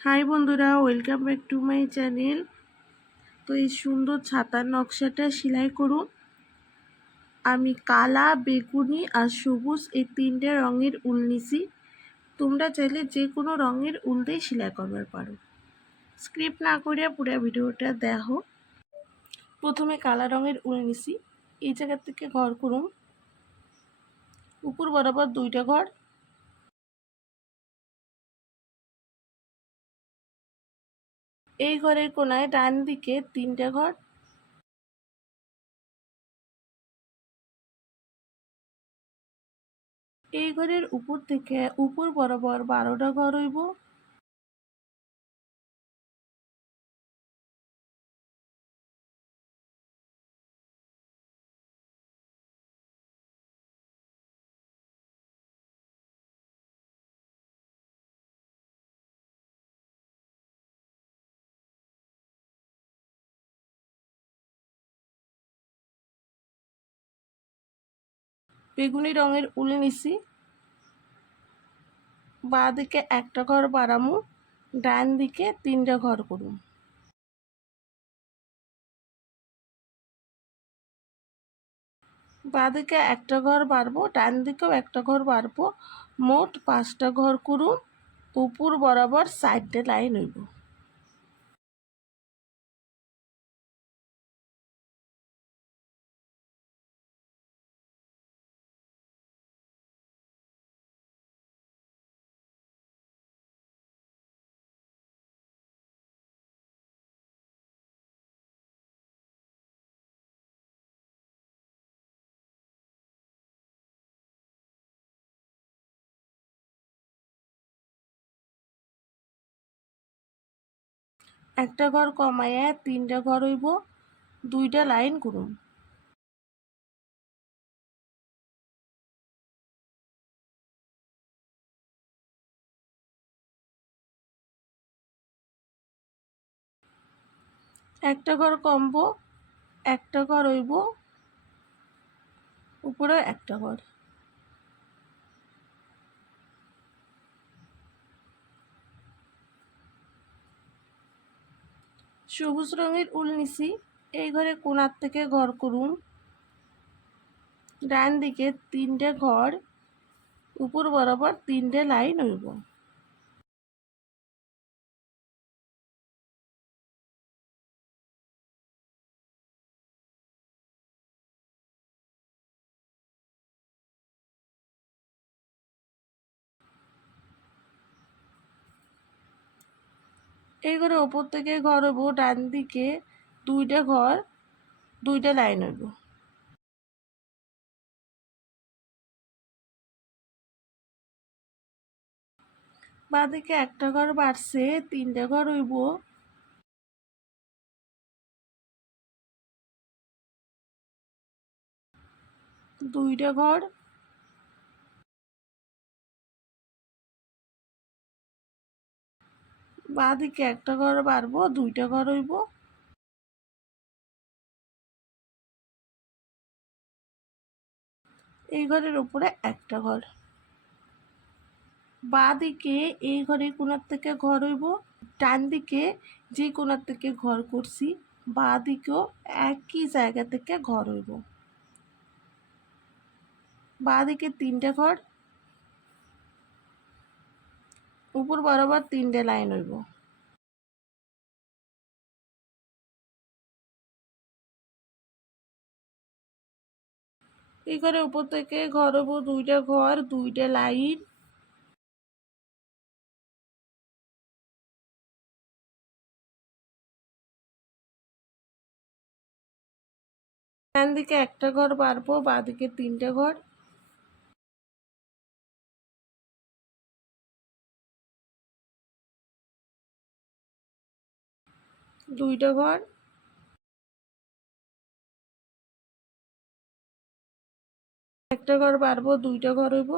High বন্ধুরা, welcome back to my channel. তো এই সুন্দর ছাতার নকশাটা সেলাই করুন। আমি কালা, বেগুনি আর সবুজ এই তিনটে রঙের উল নিছি। তোমরা চাইলে যে কোনো রঙের উল দিয়ে সেলাই করবার পারো। স্ক্রিপ্ট না করে পুরো ভিডিওটা দেখো। প্রথমে কালা রঙের উল নিছি। এই জায়গা থেকে ঘর করুন, উপর বরাবর 2টা ঘর। এই ঘরের কোনায় ডান দিকে 3টা ঘর। এই ঘরের উপর থেকে উপর বরাবর 12টা ঘর হইব। বেগুনি রঙের উল নিছি। বাঁ দিকে একটা ঘর বাড়ামু, ডান দিকে 3টা ঘর করুন। বাঁ দিকে একটা ঘর বাড়বো, ডান দিকেও একটা ঘর বাড়বো, মোট 5টা ঘর করুন। উপর বরাবর সাইডে লাইন হইব। একটা ঘর কমাইয়া 3টা ঘর হইব। 2টা লাইন করুন। একটা ঘর কমবো, একটা ঘর হইব, উপরে একটা ঘর। সবুজ রঙের উল নিছি। এই ঘরে কোণার থেকে ঘর করুন। ডান দিকে 3টে ঘর, উপর বরাবর 3টে লাইন হইব। এই ঘরে ওপর থেকে ঘর হইব, ডান দিকে 2টা ঘর, 2টা লাইন হইব। বাঁ দিকে একটা ঘর বাড়ছে, 3টা ঘর হইব। দুইটা ঘর। বাঁ দিকে একটা ঘর বাড়বো, 2টা ঘর হইব। এই ঘরের উপরে একটা ঘর। বাঁ দিকে এই ঘরের কোণার থেকে ঘর হইব। ডান দিকে যে কোণার থেকে ঘর করছি, বাঁ দিকেও একই জায়গা থেকে ঘর হইব। বাঁ দিকে 3টা ঘর, উপর বরাবর 3টে লাইন হইব। এই ঘরের উপর থেকে ঘর হইব, 2টা ঘর, 2টা লাইন। ডান দিকে একটা ঘর বাড়বো, বাঁ দিকে 3টে ঘর। দুইটা ঘর। একটা ঘর বাড়বো, 2টা ঘর হইব।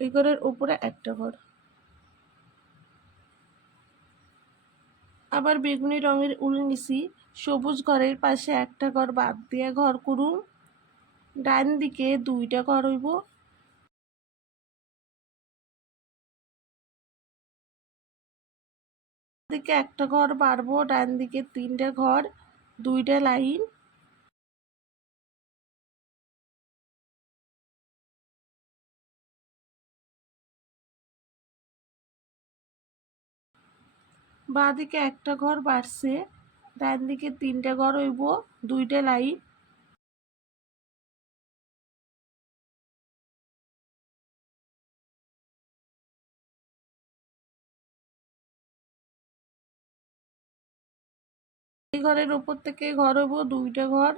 এই ঘরের উপরে একটা ঘর। আবার বেগুনি রঙের উল নিছি। সবুজ ঘরের পাশে একটা ঘর বাদ দিয়ে ঘর করুন। ডান দিকে 2টা ঘর হইব। দিকে একটা ঘর বাড়বো, ডান দিকে 3টে ঘর, 2টে লাইন। বাঁ দিকে একটা ঘর বাড়ছে, ডান দিকে 3টে ঘর হইব, 2টে লাইন। এই ঘরের উপর থেকে ঘর হইব 2টে ঘর।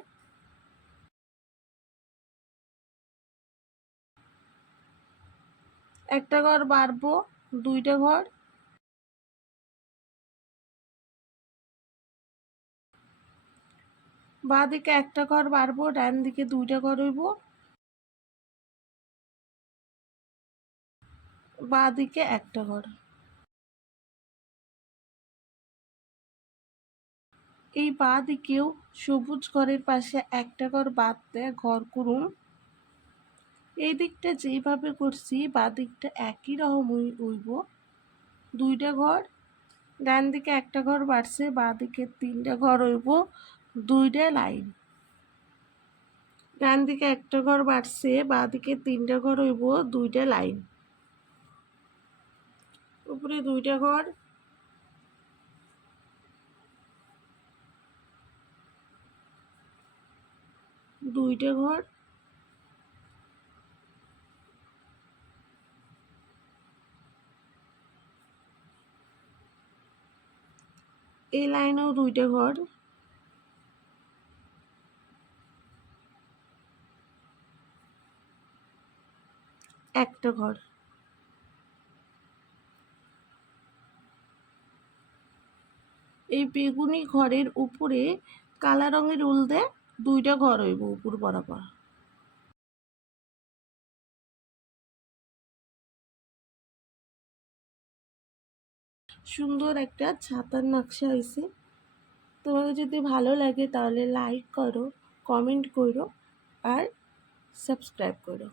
একটা ঘর বাড়বো, 2টে ঘর। বাঁ দিকে একটা ঘর বাড়বো, ডান দিকে 2টে ঘর হইব। বাঁ দিকে একটা ঘর। এই বাঁ দিকেও সবুজ ঘরের পাশে একটা ঘর বাদ দেয় ঘর করুন। এই দিকটা যেইভাবে করছি বাঁ দিকটা একই রকম হইব, 2টে ঘর। ডান দিকে একটা ঘর বাড়ছে, বাঁ দিকে 3টে ঘর হইব, 2টে লাইন। ডান দিকে একটা ঘর বাড়ছে, বাঁ দিকে 3টে ঘর হইব, 2টে লাইন। উপরে 2টে ঘর, দুইটা ঘর। এই লাইনেও 2টে ঘর, একটা ঘর। এই বেগুনি ঘরের উপরে কালা রঙের উল দিয়ে 2টে ঘর হইব উপর বরাবর। সুন্দর একটা ছাতার নকশা হয়েছে। তোমাকে যদি ভালো লাগে তাহলে লাইক করো, কমেন্ট করো আর সাবস্ক্রাইব করো।